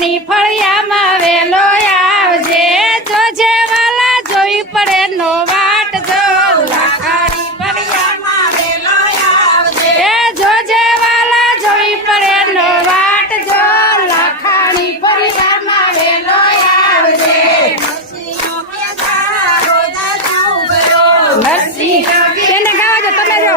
લાખાણી ફળિયામાં વેલો આવજે જોજે વાલા જોઈ પડે નો વાટ જો લાખાણી ફળિયામાં વેલો આવજે જોજે વાલા જોઈ પડે નો વાટ જો લાખાણી ફળિયામાં વેલો આવજે નરસિંહ તેને ગાવા જો તમે જો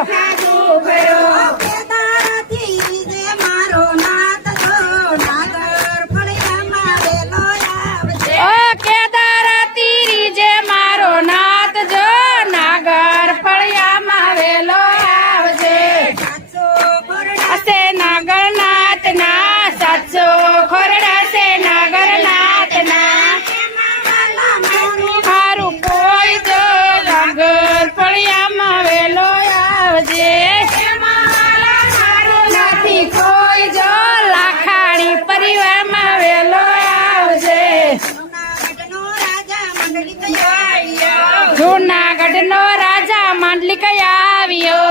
જૂનાગઢ નો રાજા માંડલિક આવ્યો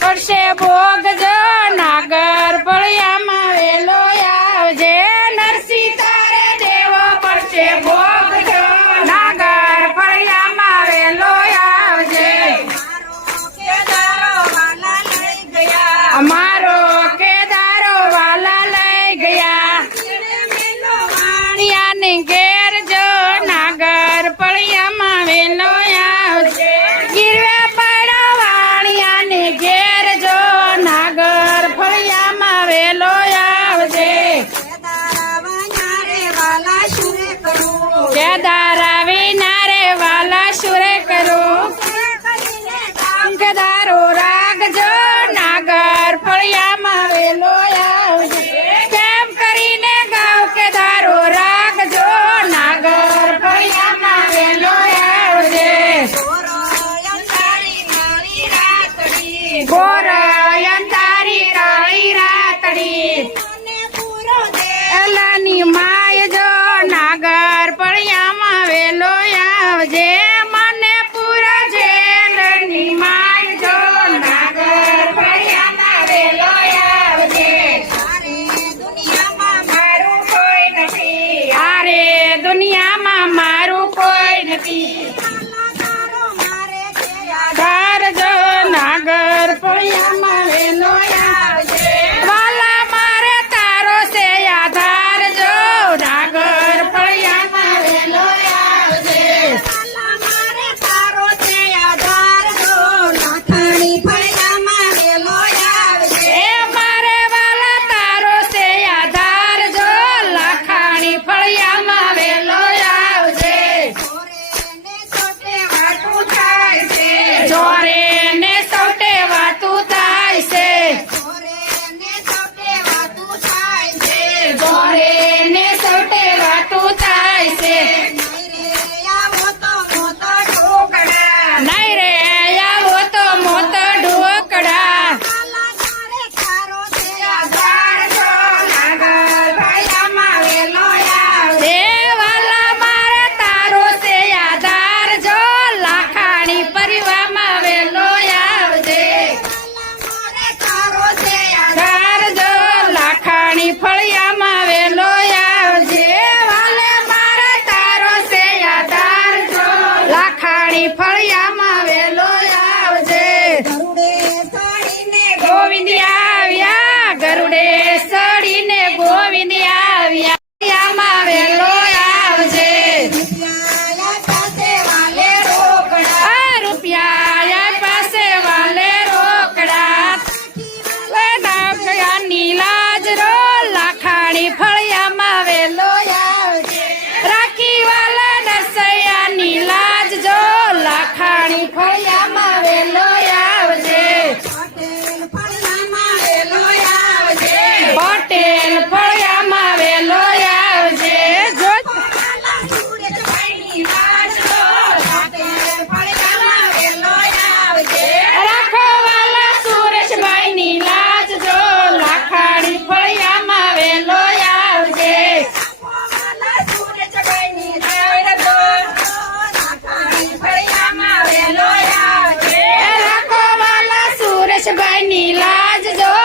પડશે ભોગ જો નાગર ફળિયામાં વેલો આવજે નરસિંહ તારે દેવો પડશે ભોગ જો નાગર ફળિયામાં વેલો આવજે અમારો કેદારો વાલા લઈ ગયા વાણિયાને ઘેર જો નાગર ફળિયામાં વેલો આવજે ગીરવે પડો વાણિયાને ઘેર જો નાગર ફળિયામાં વેલો આવજે કેદારા વિનારે વાલા શુરે કરું કેદારો રાખજો નાગર ફળિયામાં વેલો આવજે કેમ કરીને ગાવ કેદારો રાખજો નાગર ફળિયામાં વેલો આવજે ગોરયન તારી કાળી રાતડી એલાની માય જો નાગર ફળિયામાં વેલો આવજે મને પૂરો જેલની માય જો નાગર ફળિયામાં વેલો આવજે આરે દુનિયામાં મારું કોઈ નથી ધાર જો નાગર ફળિયામાં વેલો આવજે વાલા મારે તારો છે આધાર જો નાગર ફળિયામાં વેલો આવજે લાખાણી ફળિયામાં વેલો આવજે મારે વાલા તારો છે આધાર જો લાખાણી ફળિયામાં વેલો આવજે ચોરે ને સૌટે વાતું થાય છે ચોરે ને સૌટે વાતું થાય છે નહીં રે આવો તો મોત ઢોકડા વાલા મારે તારો છે આધાર જો લાખાણી પરિવારમાં વેલો આવજે આધાર જો લાખાણી ફળિયામાં વેલો આવજે વાલે મારે તારો છે આધાર જો લાખાણી ફળિયામાં વેલો આવજે ગોવિંદ આવ્યા ગરુડે સડીને ગોવિંદ આવ્યા ફળિયામાં વેલો આવજે રૂપિયા પાસે વાલે રોકડા નીલાજ રો લાખાણી ફળિયામાં વેલો આવજે રાખી વાલા નરસૈયા નીલાજ જો લાખાણી ફળિયામાં વેલો આવજે પટેલ ફળિયામાં વેલો આવજે જો રાખો વાલા સુરેશભાઈ ની લાજ જો લાખાણી ફળિયામાં વેલો આવજે રાખો વાલા સુરેશભાઈ ની લાજ જો